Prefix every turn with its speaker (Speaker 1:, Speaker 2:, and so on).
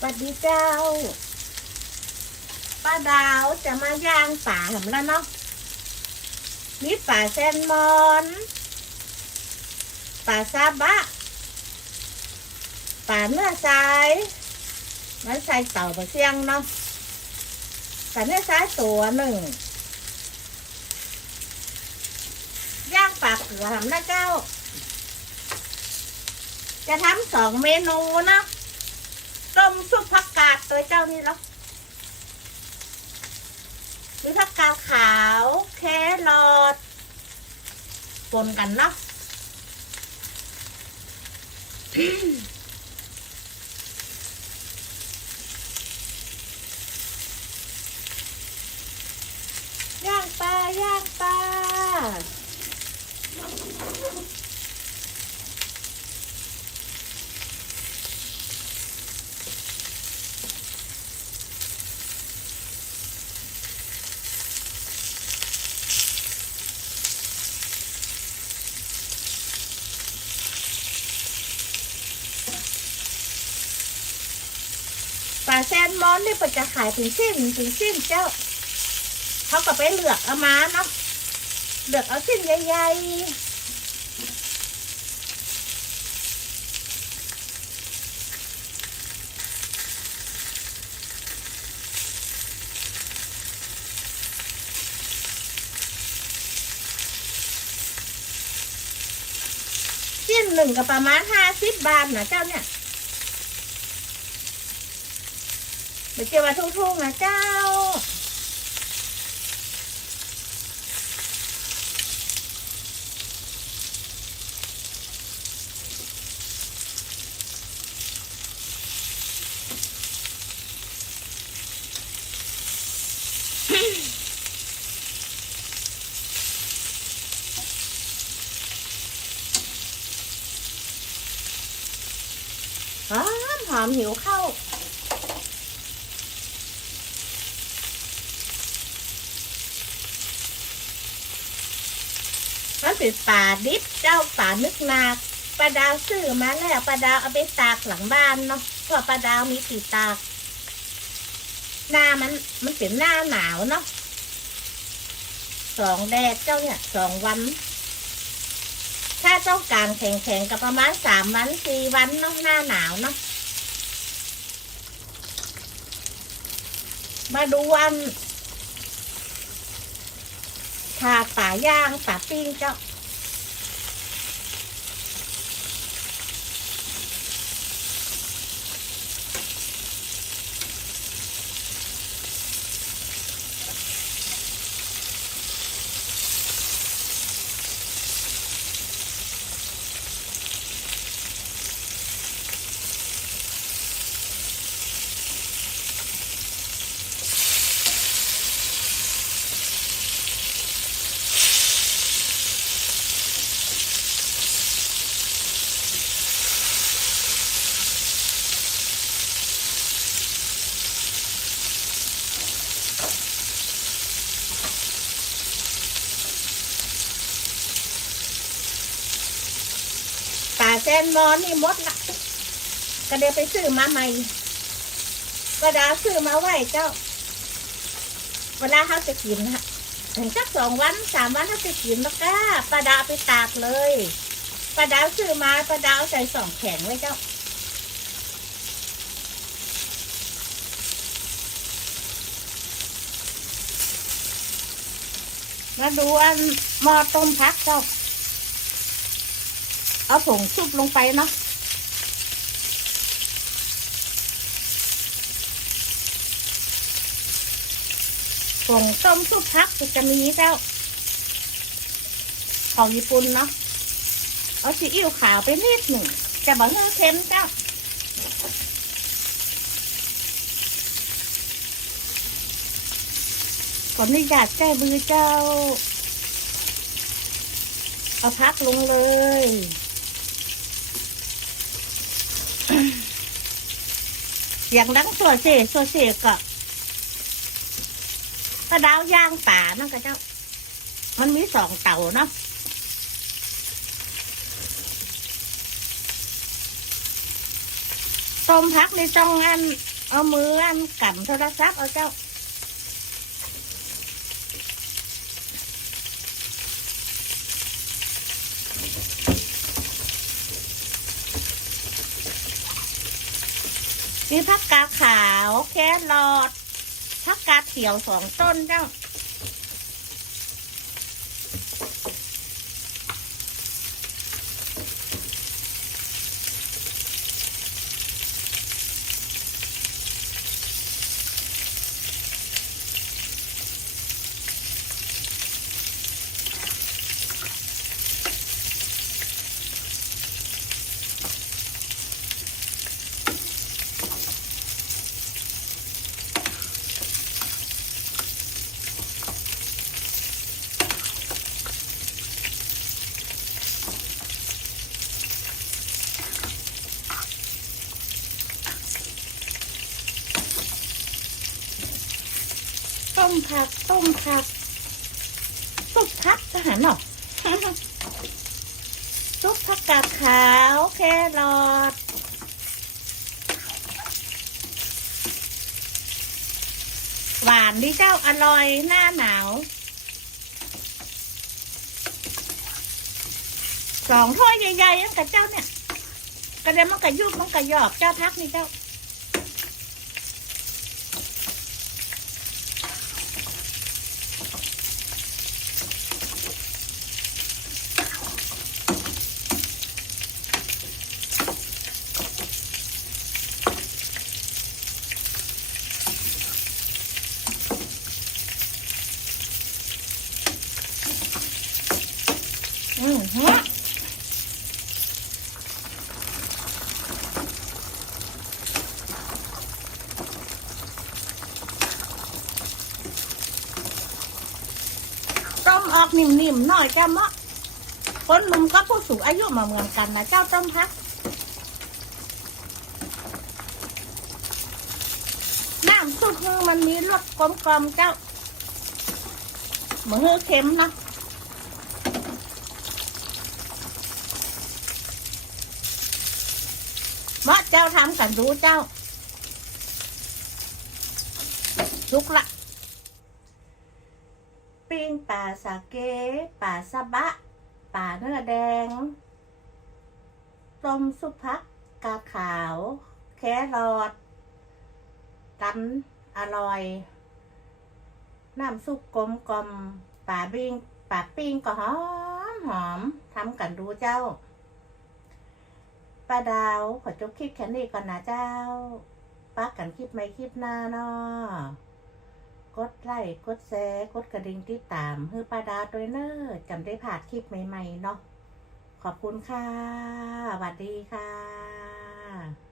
Speaker 1: สวัสดีเจ้า ป้าดาวจะมาย่างป่าหำแล้วเนาะมีป่าแซนมอน ป่าซาบะ ป่าเนื้อทรายมันใส่เต่าปลาเสียงเนาะป่าเนื้อทรายตัวหนึ่ง ย่างปลาเกลือหำนะเจ้า จะทำสองเมนูเนาะ มซุปผักกาดตัวเจ้านี่หรอหรือผักกาดขาว แครอทปนกันเนาะ ย่างปลาย่างปลา ปลาแซล มอนนี่เปิดจะขายถึงสิ้นถึงสิ้นเจ้าเขาก็ไปเลือกเอามาเนาะเลือกเอาชิ้นใหญ่ๆชิ้นหนึ่งก็ประมาณห้าสิบบาทนะเจ้าเนี่ย ไปเจอมาทุ่งๆน เป็นป่าดิบเจ้าป่านึกนาปลาดาวซื้อมาแล้วปลาดาวเอาไปตากหลังบ้านเนาะเพราะปลาดาวมีตีตาก หน้ามันมันเป็นหน้าหนาวเนาะสองแดดเจ้าเนี่ยสองวัน ถ้าต้องการแข็งๆกับประมาณสามวันสี่วันเนาะหน้าหนาวเนาะมาดูวัน ถ้าป่าย่างป่าปิ้งเจ้า แซนมอนนี่มดละก็เดี๋ยวไปซื้อมาใหม่ก็ดาซื้อมาไว้เจ้า เวลาเขาจะกินฮะถึงสักสองวันสามวันเขาจะกินแล้วก็ปลาดาวไปตากเลยปลาดาวซื้อมาปลาดาวใส่สองแข็งไว้เจ้ามาดูอันมอต้มพักเจ้า เอาผงซุปลงไปเนาะผงต้มซุปพักจะมีเจ้า ของญี่ปุ่นเนาะเอาซีอิ๊วขาวไปนิดหนึ่งจะบอกให้เค็มเจ้าขออนุญาตแก้มือเจ้า เอาพักลงเลย อย่างดังตัวเสตัวเสก็กระดาวย่างป่านั่นก็เจ้า มันมีสองเต่าเนาะต้มพักในต้องอัน เอามืออันกั่โทรศัพท์เอาเจ้า มีผักกาดขาวแครอทผักกาดเขียวสองต้นเจ้า ผักต้มผักซุปผักทหารเนาะซุปผักกาดขาวแครอทหวานดิเจ้าอร่อยหน้าหนาวสองถ้วยใหญ่ๆกับเจ้าเนี่ยกระเด็นมันกระยุบมันกระหยอบเจ้าพักนี่เจ้า อืมฮะต้ม อกนิ่มๆหน่อยแกมะคนหนุ่มก็ผู้สูงอายุมาเหมือนกันนะเจ้าต้มพักน้ำซุปมันมีรสกลมๆเจ้าเหมือนเค็มนะเมาะเจ้าทำกันรู้เจ้าลุกละ ปิ้งป่าสาเกป่าสะบะป่าเนื้อแดง ต้มซุปพักกาขาว แครอทกันอร่อย น้ำซุปกลมกลมป่าบิงป่าปิ้งก็หอมหอมทำกันรู้เจ้าป้าดาวขอจบคลิปแค่นี้ก่อนนะเจ้าปักกันคลิปไม่คลิปหน้าเนาะ กดไลค์กดแชร์กดกระดิ่งติดตามเพื่อป้าดาตัวเนอร์จำได้ผ่านคลิปใหม่ ๆ เนาะขอบคุณค่ะสวัสดีค่ะ